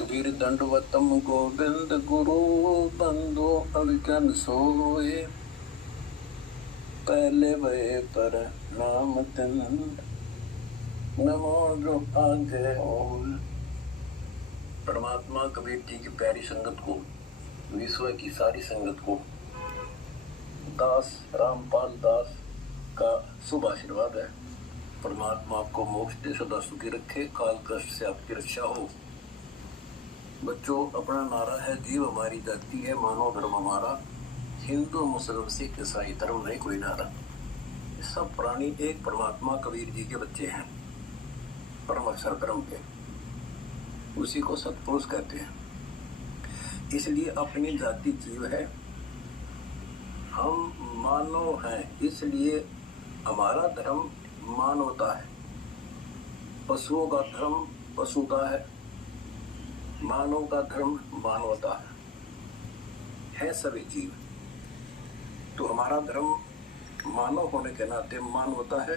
कबीर दंडवतम गोविंद गुरु बंदो अविकन सोए, पहले वे पर नाम तिन नमो जो आगे ओल। परमात्मा कबीर जी की प्यारी संगत को, विश्व की सारी संगत को दास रामपाल दास का शुभ आशीर्वाद है। परमात्मा आपको मोक्ष दे, सदा सुखी रखे, काल कष्ट से आपकी रक्षा हो। बच्चों, अपना नारा है जीव हमारी जाति है, मानव धर्म हमारा, हिंदू मुस्लिम सिख ईसाई धर्म नहीं कोई नारा। सब प्राणी एक परमात्मा कबीर जी के बच्चे हैं, परम अक्षर ब्रह्म के, उसी को सतपुरुष कहते हैं। इसलिए अपनी जाति जीव है, हम मानव हैं, इसलिए हमारा धर्म मानवता है। पशुओं का धर्म पशुता है, मानव का धर्म मानवता है सभी जीव। तो हमारा धर्म मानव होने के नाते मानवता है।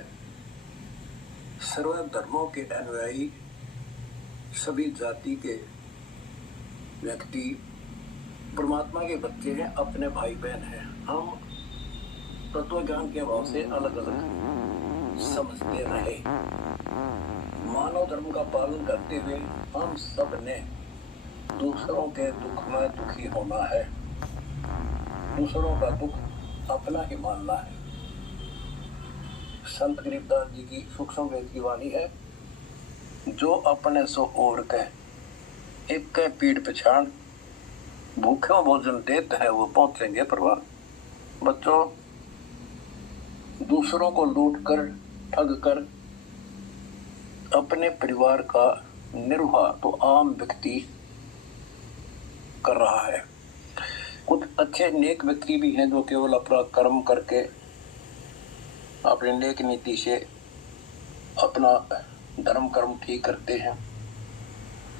सर्व धर्मों के अनुयायी, सभी जाति के व्यक्ति परमात्मा के बच्चे हैं, अपने भाई बहन हैं। हम तत्व ज्ञान के अभाव से अलग अलग समझते रहे। मानव धर्म का पालन करते हुए हम सब ने दूसरों के दुख में दुखी होना है, दूसरों का दुख अपना ही मानना है। संत गरीबदास जी की सूक्ष्म वेद की वाणी है, जो अपने सो और कह, एक कह पीठ पछाड़, भूखे भोजन देते हैं वो पहुंचेंगे परवान। बच्चों, दूसरों को लूट कर ठग कर अपने परिवार का निर्वाह तो आम व्यक्ति कर रहा है। कुछ अच्छे नेक व्यक्ति भी हैं जो केवल अपना कर्म करके अपने नेक नीति से अपना धर्म कर्म ठीक करते हैं,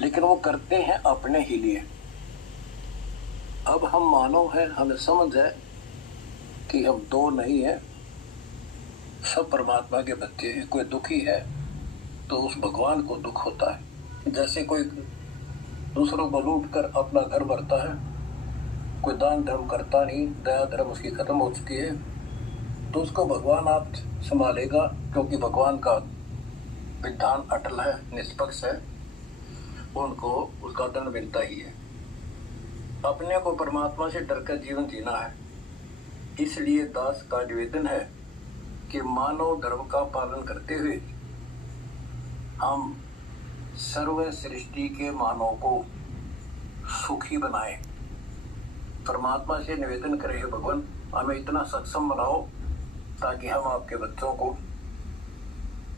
लेकिन वो करते हैं अपने ही लिए। अब हम मानव हैं, हमें समझ है कि हम दो नहीं है, सब परमात्मा के बच्चे हैं। कोई दुखी है तो उस भगवान को दुख होता है। जैसे कोई दूसरों को लूट कर अपना घर भरता है, कोई दान धर्म करता नहीं, दया धर्म उसकी खत्म हो चुकी है, तो उसको भगवान आप संभालेगा, क्योंकि भगवान का विधान अटल है, निष्पक्ष है, उनको उसका दंड मिलता ही है। अपने को परमात्मा से डरकर जीवन जीना है। इसलिए दास का निवेदन है कि मानव धर्म का पालन करते हुए हम सर्व सृष्टि के मानव को सुखी बनाए। परमात्मा से निवेदन करें, हे भगवान हमें इतना सक्षम बनाओ ताकि हम आपके बच्चों को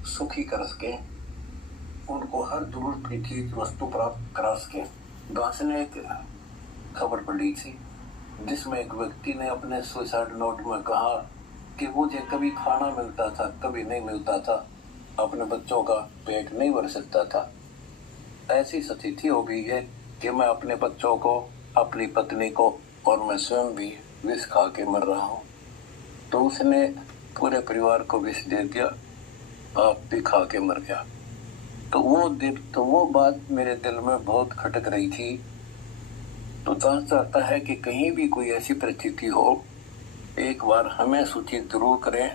सुखी कर सकें, उनको हर जरूरत की चीज वस्तु प्राप्त करा सकें। दास ने एक खबर पढ़ी थी जिसमें एक व्यक्ति ने अपने सुसाइड नोट में कहा कि मुझे कभी खाना मिलता था, कभी नहीं मिलता था, अपने बच्चों का पेट नहीं भर सकता था। ऐसी स्थिति हो गई है कि मैं अपने बच्चों को, अपनी पत्नी को और मैं स्वयं भी विष खा के मर रहा हूँ। तो उसने पूरे परिवार को विष दे दिया, आप भी खा के मर गया। तो वो बात मेरे दिल में बहुत खटक रही थी। तो दास चाहता है कि कहीं भी कोई ऐसी परिस्थिति हो, एक बार हमें सूचित जरूर करें।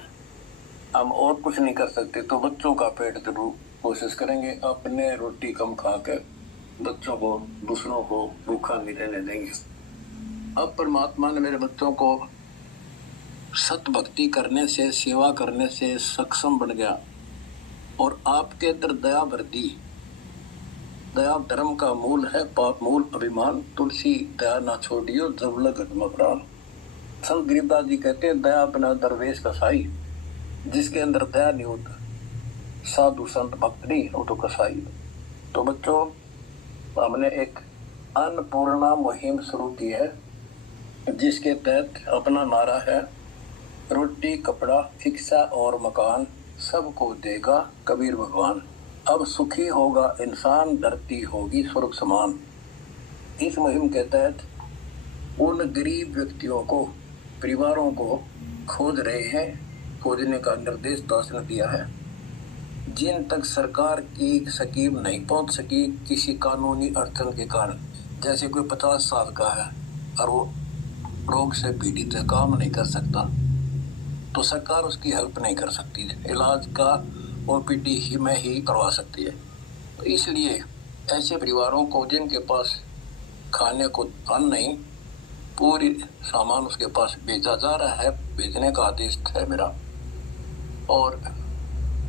हम और कुछ नहीं कर सकते तो बच्चों का पेट जरूर कोशिश करेंगे, अपने रोटी कम खा कर बच्चों को, दूसरों को भूखा नहीं रहने देंगे। अब परमात्मा ने मेरे बच्चों को सत भक्ति करने से, सेवा करने से सक्षम बन गया और आपके अंदर दया भर दी। दया धर्म का मूल है, पाप मूल अभिमान, तुलसी दया ना छोड़ियो जब लग घट में प्राण। संत गरीबदास जी कहते हैं, दया बिना दरवेश कसाई, जिसके अंदर दया नहीं होता साधु संत भक्त नहीं, वो तो कसाई। तो बच्चों, हमने एक अन्नपूर्णा मुहिम शुरू की है, जिसके तहत अपना नारा है, रोटी कपड़ा शिक्षा और मकान सबको देगा कबीर भगवान। अब सुखी होगा इंसान, धरती होगी स्वर्ग समान। इस मुहिम के तहत उन गरीब व्यक्तियों को, परिवारों को खोज रहे हैं, खोजने का निर्देश दास ने दिया है। जिन तक सरकार की स्कीम नहीं पहुंच सकी किसी कानूनी अड़चन के कारण, जैसे कोई 50 साल का है और वो रोग से पीड़ित है, काम नहीं कर सकता, तो सरकार उसकी हेल्प नहीं कर सकती है, इलाज का ओपीडी ही में ही करवा सकती है। तो इसलिए ऐसे परिवारों को जिनके पास खाने को अन्न नहीं, पूरी सामान उसके पास भेजा जा रहा है, भेजने का आदेश है मेरा। और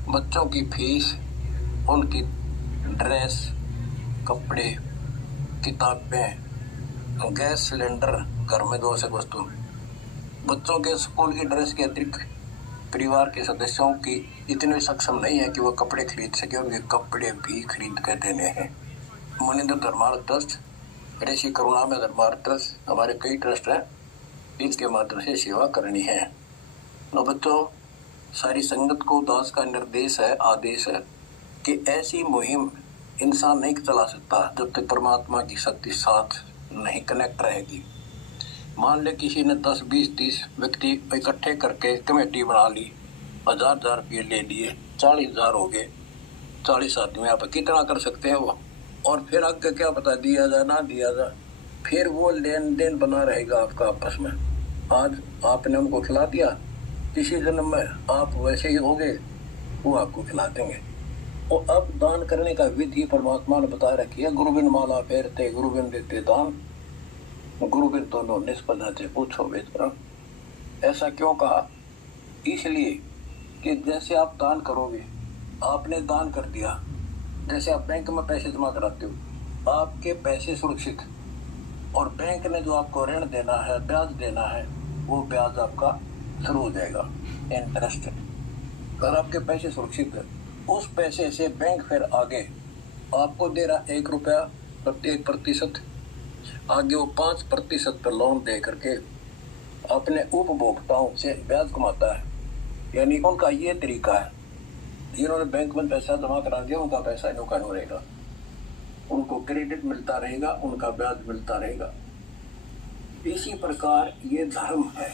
बच्चों की फीस, उनकी ड्रेस, कपड़े, किताबें, गैस सिलेंडर, घर में 2 वस्तु, बच्चों के स्कूल की ड्रेस के अतिरिक्त परिवार के सदस्यों की इतने सक्षम नहीं है कि वो कपड़े खरीद सके, उनके कपड़े भी खरीद कर देने हैं। मनिंद्र धर्मार्थ ट्रस्ट, ऋषि करुणामय धर्मार्थ ट्रस्ट, हमारे कई ट्रस्ट हैं, इसके माध्यम से सेवा करनी है। तो बच्चों, सारी संगत को दास का निर्देश है, आदेश है कि ऐसी मुहिम इंसान नहीं चला सकता जब तक परमात्मा की शक्ति साथ नहीं कनेक्ट रहेगी। मान ले किसी ने 10, 20, 30 व्यक्ति इकट्ठे करके कमेटी बना ली, 1000 रुपये ले लिए, 40,000 हो गए, 40 आदमी आप कितना कर सकते हैं वो। और फिर आगे क्या पता दिया जाए ना दिया जाए, फिर वो लेन देन बना रहेगा आपका आपस में। आज आपने उनको खिला दिया, किसी जन्म में आप वैसे ही होगे, वो आपको खिला देंगे। और अब दान करने का विधि परमात्मा ने बता रखी है। गुरुबिन माला फेरते, गुरुबिन देते दान, गुरुबिन दोनों निष्फल थे, पूछो वेद। ऐसा क्यों कहा? इसलिए कि जैसे आप दान करोगे, आपने दान कर दिया, जैसे आप बैंक में पैसे जमा कराते हो, आपके पैसे सुरक्षित, और बैंक ने जो आपको ऋण देना है, ब्याज देना है, वो ब्याज आपका शुरू हो जाएगा, इंटरेस्ट। अगर आपके पैसे सुरक्षित है, उस पैसे से बैंक फिर आगे आपको दे रहा 1 रुपया प्रति 1%, आगे वो 5% पर लोन दे करके अपने उपभोक्ताओं से ब्याज कमाता है। यानी उनका ये तरीका है, जिन्होंने बैंक में पैसा जमा करा दिया उनका पैसा इनका नहीं रहेगा, उनको क्रेडिट मिलता रहेगा, उनका ब्याज मिलता रहेगा। इसी प्रकार ये धर्म है।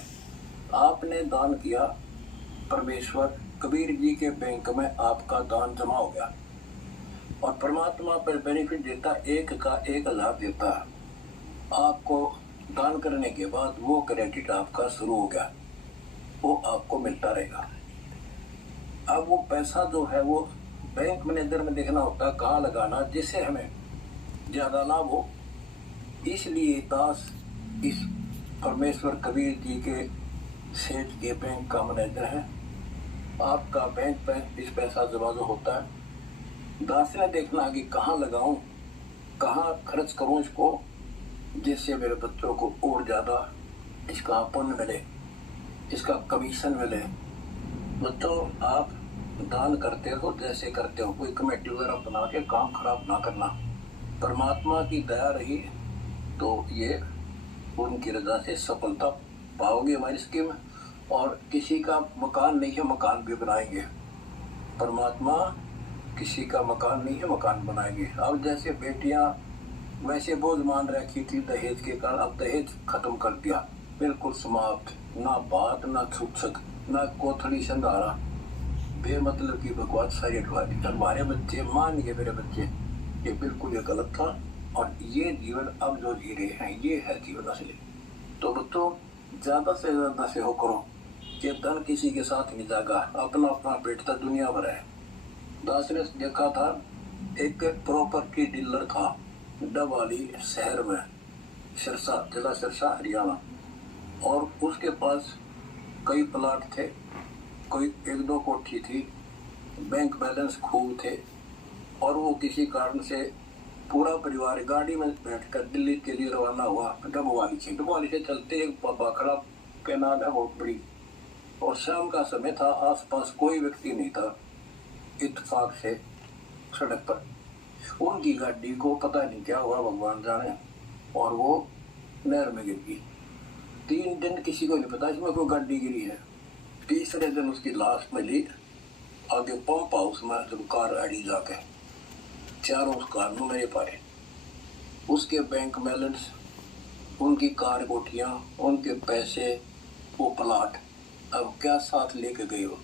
आपने दान किया, परमेश्वर कबीर जी के बैंक में आपका दान जमा हो गया, और परमात्मा पर बेनिफिट देता, 1 का 1000 देता है आपको। दान करने के बाद वो क्रेडिट आपका शुरू हो गया, वो आपको मिलता रहेगा। अब वो पैसा जो है वो बैंक मैनेजर में देखना होता है कहाँ लगाना, जिससे हमें ज्यादा लाभ हो। इसलिए दास इस परमेश्वर कबीर जी के सेठ के बैंक का मैनेजर है। आपका बैंक पे इस पैसा जमा जो होता है, दास ने देखना कि कहाँ लगाऊं, कहाँ खर्च करूं इसको, जिससे मेरे बच्चों को और ज्यादा इसका पुण्य मिले, इसका कमीशन मिले। बच्चों, आप दान करते हो जैसे करते हो, कोई कमेटी वगैरह बना के काम खराब ना करना। परमात्मा की दया रही तो ये उनकी रजा से सफलता पाओगे हमारी स्कीम। और किसी का मकान नहीं है, मकान भी बनाएंगे। परमात्मा किसी का मकान नहीं है, मकान बनाएंगे। अब जैसे बेटियां वैसे बोझ मान रखी थी दहेज के कारण, अब दहेज खत्म कर दिया, बिल्कुल समाप्त। ना बात, ना छूछक, ना कोथड़ी संधारा, बेमतलब की बकवास सारी हटवा दी। हमारे बच्चे मान गए, मेरे बच्चे, ये बिल्कुल ये गलत था, और ये जीवन अब जो जी रहे हैं ये है जीवन असली। तो बच्चों, ज्यादा से ज्यादा सेवा करो कि धन किसी के साथ नहीं जाएगा, अपना अपना पेट तो दुनिया भर है। दास ने देखा था, एक प्रॉपर्टी डीलर था डबवाली शहर में, सिरसा, जिला सिरसा, हरियाणा, और उसके पास कई प्लाट थे, कोई 1-2 कोठी थी, बैंक बैलेंस खूब थे, और वो किसी कारण से पूरा परिवार गाड़ी में बैठकर दिल्ली के लिए रवाना हुआ। डबवाली से चलते एक बाखड़ा कैनाल है बहुत बड़ी, और शाम का समय था, आसपास कोई व्यक्ति नहीं था। इत्तेफाक से सड़क पर उनकी गाड़ी को पता नहीं क्या हुआ, भगवान जाने, और वो नहर में गिर गई। 3 दिन किसी को नहीं पता इसमें कोई गाड़ी गिरी है। तीसरे दिन उसकी लाश मिली आगे पंप हाउस में, जब कार अड़ी जाके, चारों उस कार में मेरे पाए, उसके बैंक बैलेंस, उनकी कार कोठियाँ, उनके पैसे, वो प्लाट, अब क्या साथ लेके गई हो,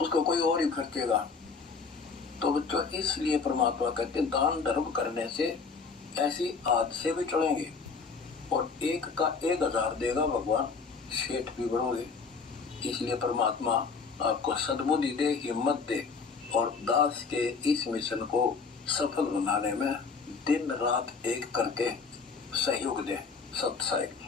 उसको कोई और ही खर्चेगा। तो बच्चों इसलिए परमात्मा कहते हैं दान धर्म करने से ऐसी आदत से भी चलेंगे और 1 का 1000 देगा भगवान, सेठ भी बढ़ोगे। इसलिए परमात्मा आपको सद्बुद्धि दे, हिम्मत दे और दास के इस मिशन को सफल बनाने में दिन रात एक करके सहयोग दे। सत्संग।